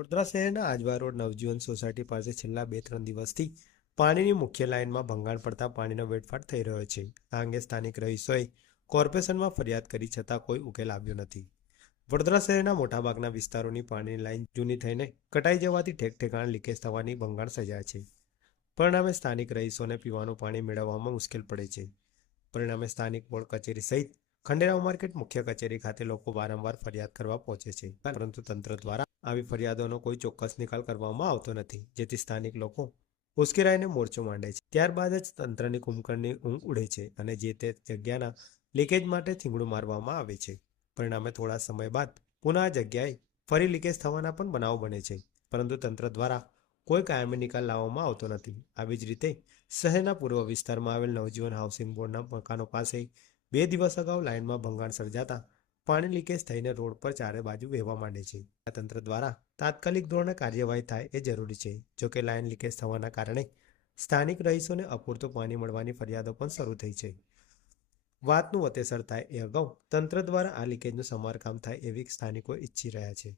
વડોદરા શહેરના આજવા રોડ નવજીવન સોસાયટી પાસે છેલ્લા બે ત્રણ દિવસથી પાણીની મુખ્ય લાઇનમાં ભંગાણ પડતા પાણીનો વેડફાટ થઈ રહ્યો છે. આ અંગે સ્થાનિક રહીશોએ કોર્પોરેશનમાં ફરિયાદ કરી છતાં કોઈ ઉકેલ આવ્યો નથી. વડોદરા શહેરના મોટાભાગના વિસ્તારોની પાણીની લાઇન જૂની થઈને કટાઈ જવાથી ઠેક ઠેકાણ લીકેજ થવાની ભંગાણ સર્જાય છે. પરિણામે સ્થાનિક રહીશોને પીવાનું પાણી મેળવવામાં મુશ્કેલ પડે છે. પરિણામે સ્થાનિક બોર્ડ કચેરી સહિત ખંડેરાવ માર્કેટ મુખ્ય કચેરી ખાતે લોકો વારંવાર ફરિયાદ કરવા પહોંચે છે. પરંતુ તંત્ર દ્વારા આવી ફરિયાદોનો કોઈ ચોક્કસ નિકાલ કરવામાં આવતો નથી, જેથી સ્થાનિક લોકો ઉશ્કેરાઈને મોરચો માંડે છે. ત્યારબાદ જ તંત્રની કુંભકર્ણની ઊંઘ ઉડે છે અને જે તે જગ્યાના લીકેજ માટે થીંગડું મારવામાં આવે છે. પરિણામે થોડા સમય બાદ પુનઃ આ જગ્યાએ ફરી લીકેજ થવાના પણ બનાવ બને છે. પરંતુ તંત્ર દ્વારા કોઈ કાયમી નિકાલ લાવવામાં આવતો નથી. આવી જ રીતે શહેરના પૂર્વ વિસ્તારમાં આવેલ નવજીવન હાઉસિંગ બોર્ડના મકાનો પાસે બે દિવસ અગાઉ લાઇનમાં ભંગાણ સર્જાતા પાણી લીકેજ થઈને રોડ પર ચારે બાજુ વહેવા માંડે છે. આ તંત્ર દ્વારા તાત્કાલિક ધોરણે કાર્યવાહી થાય એ જરૂરી છે. જોકે લાઇન લીકેજ થવાના કારણે સ્થાનિક રહીશોને અપૂરતું પાણી મળવાની ફરિયાદો પણ શરૂ થઈ છે. વાતનું વતેસર થાય એ અગાઉ તંત્ર દ્વારા આ લીકેજનું સમારકામ થાય એવી સ્થાનિકો ઈચ્છી રહ્યા છે.